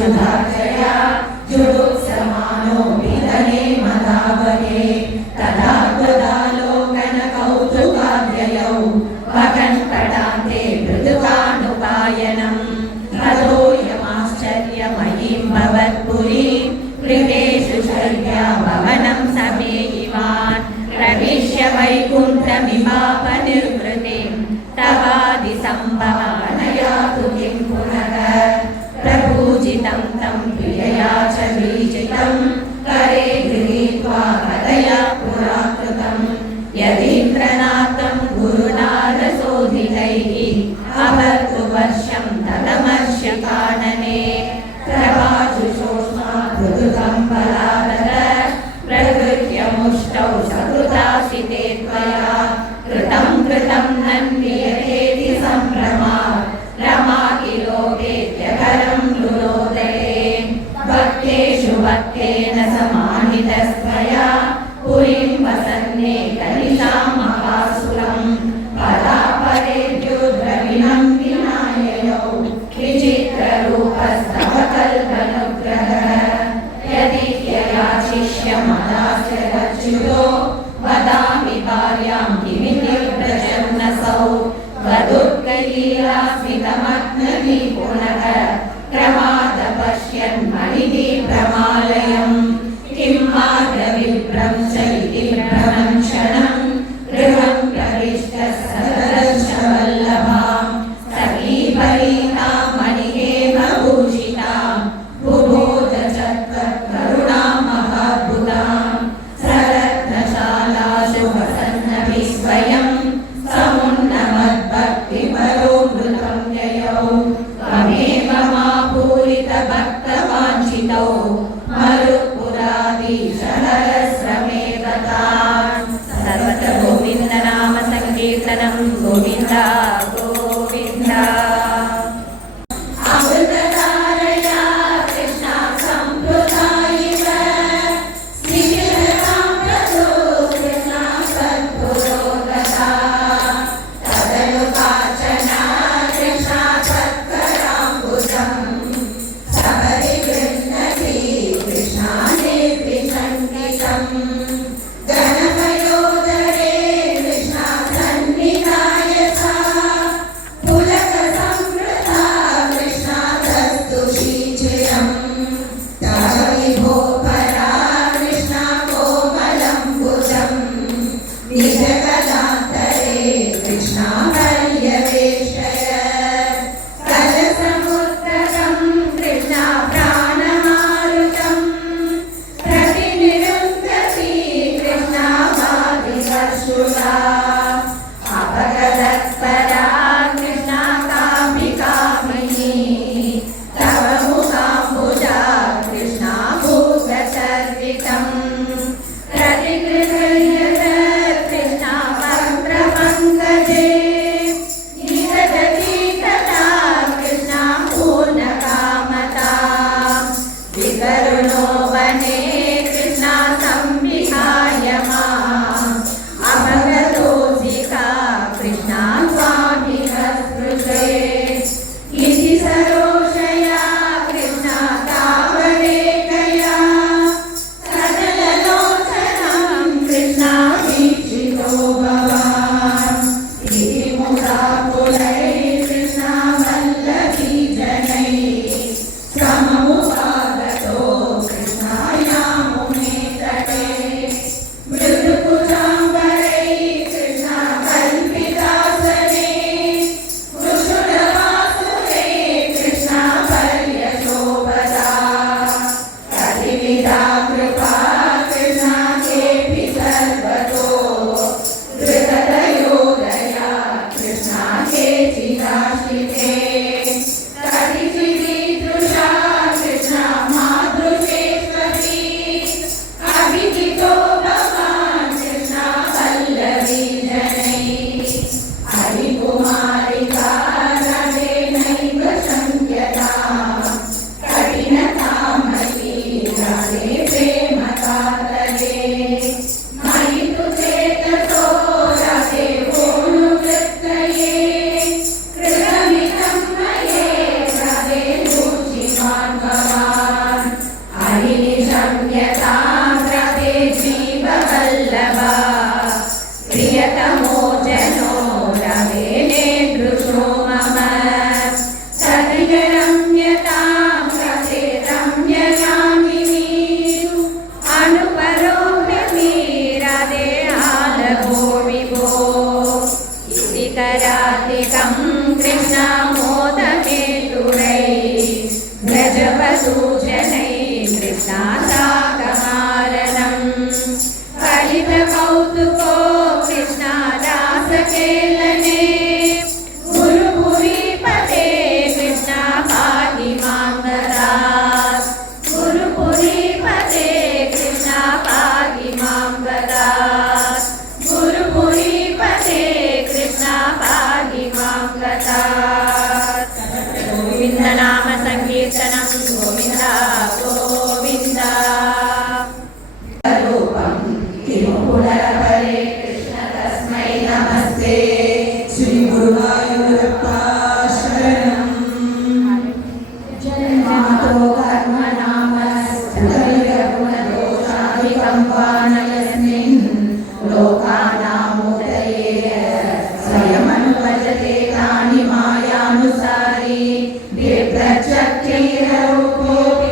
सुधाचया जुगुप्समानो विदने मदावहे तदा त्वदालोकन कौतुकाव्ययौ वकन्पटान्ते मृदुकानुपायनम् ततोऽयमाश्चर्यमयीं भवत्पुरीं कृतेषु शय्या भवनं समेयिवान् प्रविश्य वैकुण्ठमिमापनिर्वृतिं तवादिसम्भवनयातु किं पुनः प्रपूजितं तं प्रियया च बीजितं करे गृहीत्वा कथया पुराकृतं यदीन्द्रनाथं गुरुनारसोदितैः अभर्तु वर्षं तदमर्ष्यकानने प्रभाजुषोष्मा मृदुकम्बलादर प्रकृत्यमुष्टौ सकृतासिते त्वया कृतं कृतं नन्वियतेति सम्भ्रमा रमाकिलोकेत्यकरं लुलोदये भक्तेषु भक्तेन समाहितस्त्वया पुरीं वसन्ने कलिशां महासुरं पदापरेभ्यो द्रविणं विनाययौ विचित्ररूपस्तव कल्पनुग्रहः यदि याचिष्यमदास्य रच्युतो वदामि भार्यां किमिति प्रजन्नसौ वधुर्कलीलास्मितमग्नवी पुनः क्रमादपश्यन् मणिति प्रमालयम् किं माधविभ्रं च इति भ्रमं क्षणं गृहं प्रविष्टः सदर्शवल्लभां सखीपरीतां मणिहेमभूषितां बुबोध चत्वत्करुणां महाद्भुतां सरत्नशालासु वसन्नभिः स्वयं समुन्नमद्भक्तिपरोमृतं ययौ त्वमेव मापूरितभक्तवाञ्छितौ मरुत्पुराधीशहरस्रमेव तान् सर्वत्र गोविन्द नाम संकीर्तनं गोविन्द गोविन्द Krishna महिनि शम्यतां रते जीववल्लभा प्रियतमो जनो रमे नेतृषो मम सदयरम्यतां रते रम्ययामिनी अनुपरोम्यमी राधे आलभो विभो इति करातिकं कृष्णमोदहेतुरै व्रजवधूजनै कृष्णासाकमारणम् कलितकौतुको कृष्णादासकेलने गुरुपुरीपते कृष्णा पाहि मां ददात् गुरुपुरीपते कृष्णा पाहि मां ददात् गुरुपुरीपते कृष्णा पाहि मां ददात् गोविन्द नाम संकीर्तनं गोविन्द गोविन्द रूपं किमुपुनरपरे कृष्ण तस्मै नमस्ते श्री गुरुवायूरप्पा शरणं जन्मातो कर्म नाम गुणदोषाधिकं वानयस्मिन् लोकानामुदये स्वयमनुभजते तानि मायानुसारी विप्रचक्रिरूपोऽपि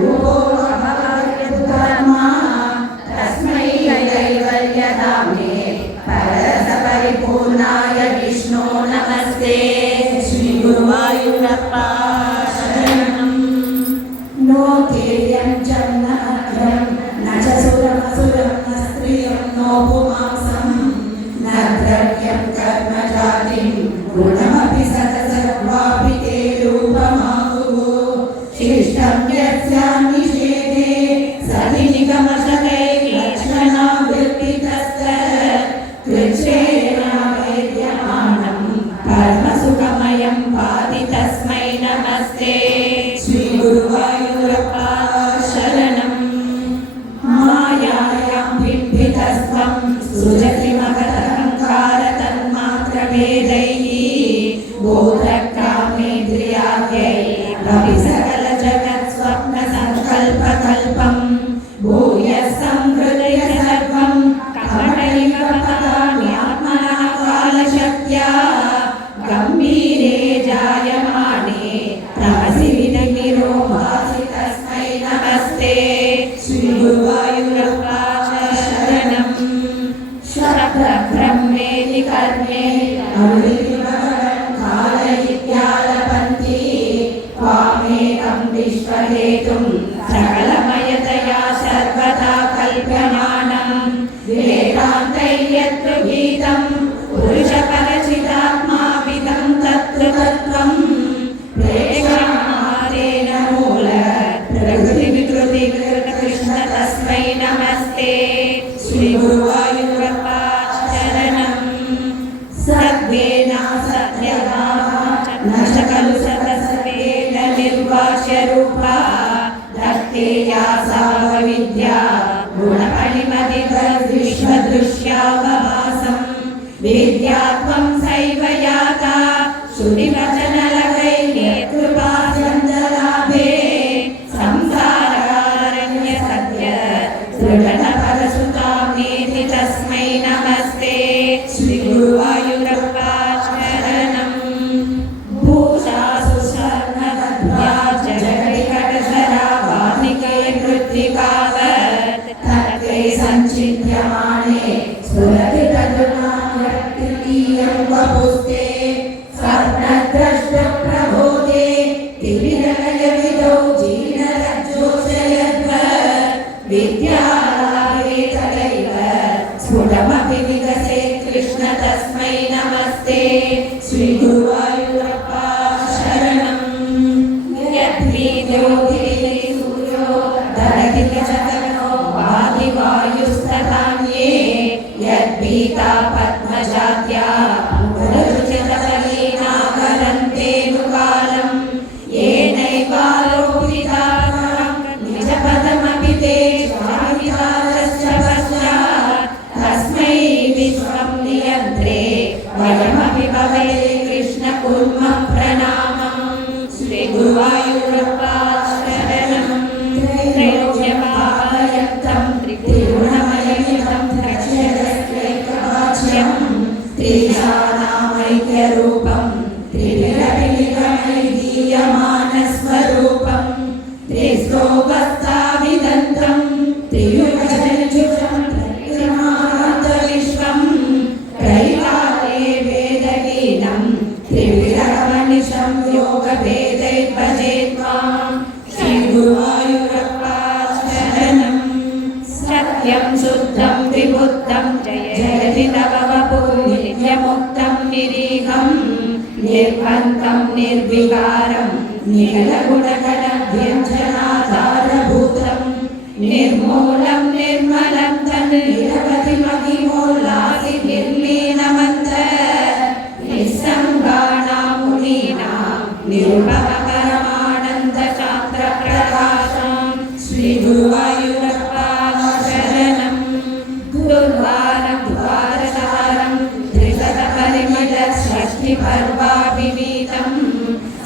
रूपो अभवद्ब्रह्मा तस्मै कैवल्यधाम्ने परसपरिपूर्णाय विष्णो नमस्ते श्री गुरुवायूरप्पा शरणं नो धैर्यं च न अग्रं न च सुरमसुरं न स्त्रियं नो पुमांसं न द्रव्यं कर्म जातिं गुणमपि सतसर्वापि ते रूपमाहुः शिष्टं यस्यान्निषेधे सति निगमशतैः लक्ष्मणावृत्तितस्तत् कृच्छ्रेण वेद्यमानं परमसुखमयं पाति तस्मै नमस्ते श्री गुरुवायूरप्पा शरणं मायायां बिम्बितस्त्वं सृजति महदहङ्कार तन्मात्रभेदैः बोधकामेन्द्रियाद्यैः अपि सकलजगत्स्वप्नसङ्कल्पकल्पं भूयः संहृदय सर्वं कपटैव पदानि आत्मनः कालशक्त्या गम्भीरे जायमाने तमसि विधिगिरो भासि तस्मै नमस्ते श्री गुरुवायूरप्पा शरणं शब्दब्रह्मेति कर्मे कालयित्यालपन्ति त्वामेकं विश्वहेतुं सकलमयतया सर्वदा कल्प्यमानं वेदान्तैः यत्र गीतं पुरुषपरचिदात्माविदं तत्र तत्त्वं प्रेक्षमारेण मूल प्रकृतिविकृतिकृष्ण तस्मै नमस्ते श्री गुरुवायूरप्पा शरणं सद्वेदा सत्यभामा न सकलु सतसवेद निर्वाच्य रूपा दत्ते या सावविद्या गुणपरिमतिविश्वदृश्यावभासं विद्यात्वं सैव याता श्रुतिवचनलकैः कृपासन्दलाभे संसारारण्य सत्य दृढनपरसुतामेति तस्मै नमस्ते श्री गुरुवायूरप्पा शरणं भूषासु स्वर्णवद्भ्या जगतिकटसरा वार्णिके मृत्तिकावत् तत्ते सञ्चिन्त्यमाने स्फुरति तदुनामृत्तिलीयं वपुस्ते स्वप्नद्रष्टप्रबोधे तिमिरलयविदौ जीर्णरज्जोषयद्वत् विद्यालाभे तदैव स्फुटमपि विकसेत् कृष्ण तस्मै नमस्ते श्री गुरुवायूरप्पा शरणं यद्वीद्योतिः सूर्यो ददति चतनो वाति वायुस्तथान्ये यद्भीता पद्मजात्या पुनरुचितफलीनाकरन्तेऽनुकालं येनैवारोपिता निजपदमपि ते स्वामितारश्च पश्चात् तस्मै विश्वं नियन्त्रे वयमपि भवे कृष्ण कुर्मः प्रणामं श्री गुरुवायूरप्पा शरणम् तेजसोपस्थाविदन्तं त्रियुगचर्युषं विश्वं त्रैकाले वेदगीतं त्रिविरहमनिशं योगभेदैर्भजेत् मां श्रीगुरुवायूरप्पा शरणं सत्यं शुद्धं विबुद्धं जयति तव वपुर्नित्यमुक्तं निरीहं निर्भन्तं निर्विकारं निखिलगुणगणव्यञ्जनाधारभूतं निर्मूलं निर्मलं तन्निरवधिमहिमोल्लासि निर्लीनमन्त निस्सङ्गानां मुनीनां निरुपमपरमानन्दशास्त्रप्रकाशं श्रीगुरुवायूरप्पा शरणं दुर्वारं द्वारसारं त्रिशतपरिमितषष्ठिपर्वाभिवीतं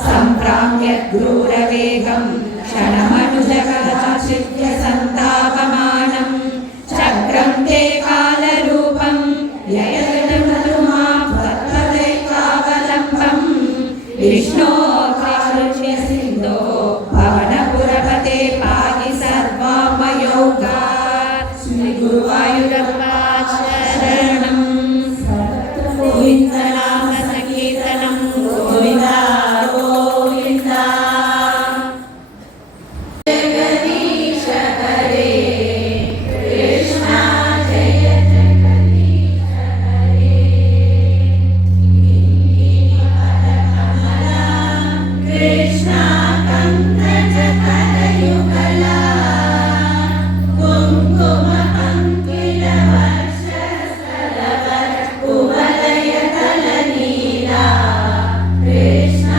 सम्प्राम्यद्रूरवेगं क्षणमनुजगदाश्रित्य सन्तापमानं चक्रं ते कालरूपं ययजटमधुमां त्वत्पदैकावलम्बं विष्णो कारुण्यसिन्धो भवनपुरपते पाहि सर्वामयोगा श्रीगुरुवायूरप्पा शरणं गोविन्दनाम संकीर्तनं गोविन्द गोविन्द जगदीश हरे कृष्ण जय जगदीश हरे कृष्ण कन्दजकरयुगला कुङ्कुम पङ्किलवर्षसरवर कुवलयतलनीला कृष्ण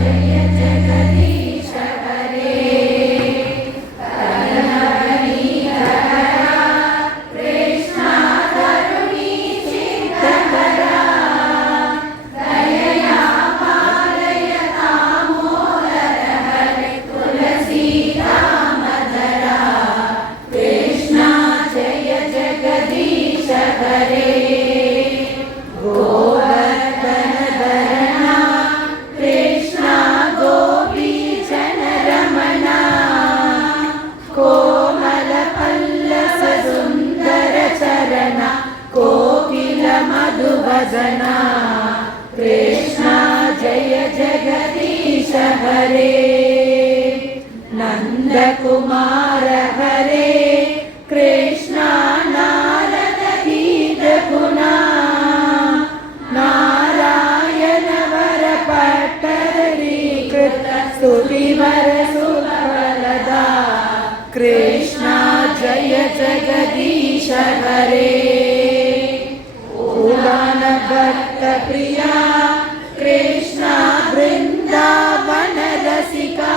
जय जगदीश हरे करुणीधरा कृष्ण करुणीचित्तकरा दयया पालय दामोदर हरे तुलसीदामोदरा कृष्ण जय जगदीश हरे गोवर्धनधरणा कृष्ण गोपीजनरमणा कोमलपल्लवसुन्दरचरणा कोकिलमधुवदना कृष्ण जय जगदीश हरे नन्दकुमार हरे कृष्ण नारदगीतगुणा नारायण वरपट्टरीकृत स्तुतिवर सुफलदा कृष्ण जय जगदीश हरे उदान भक्त प्रिया कृष्ण वृंदावन रसिका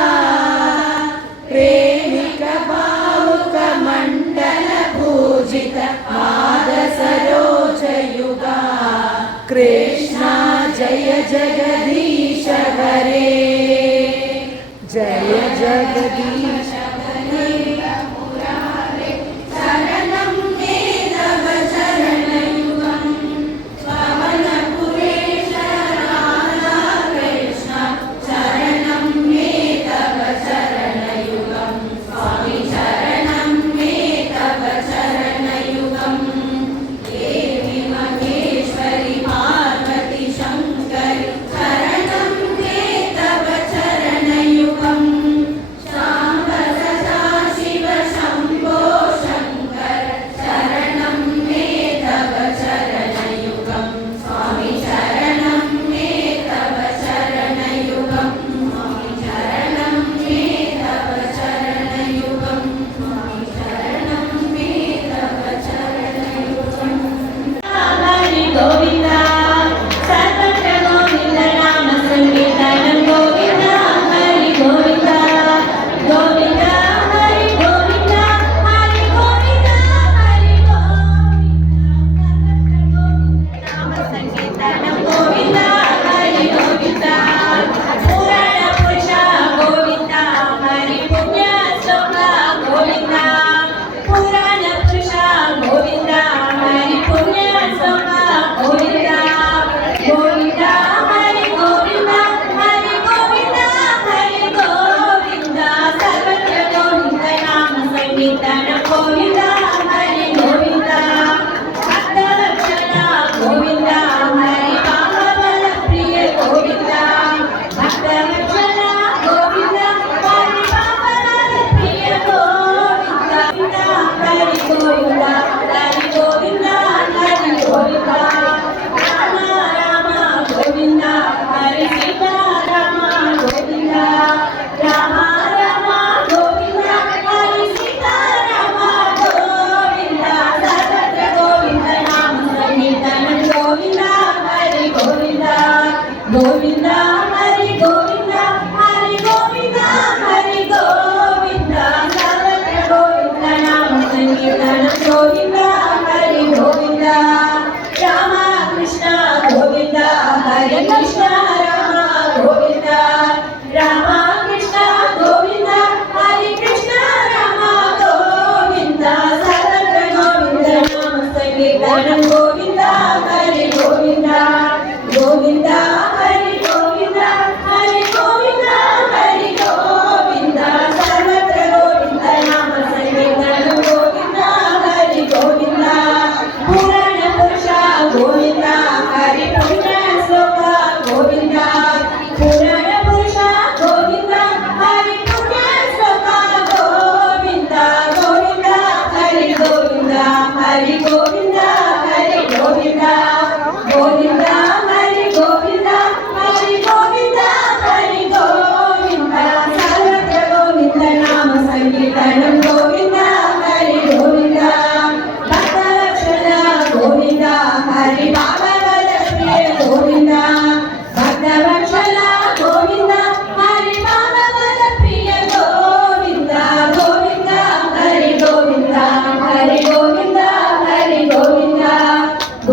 प्रेमिक भावुक मंडल पूजित पाद सरोज युगा कृष्ण जय जगदीश हरे जय जगदीश शरणं मे तव चरणयुगं पवनपुरेश राधा कृष्ण शरणं मे तव चरणयुगं स्वामी शरणं मे तव चरणयुगं देवी महेश्वरि पार्वती शङ्करि शरणं मे तव चरणयुगं शाम्ब सदा शिव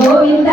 గోవింద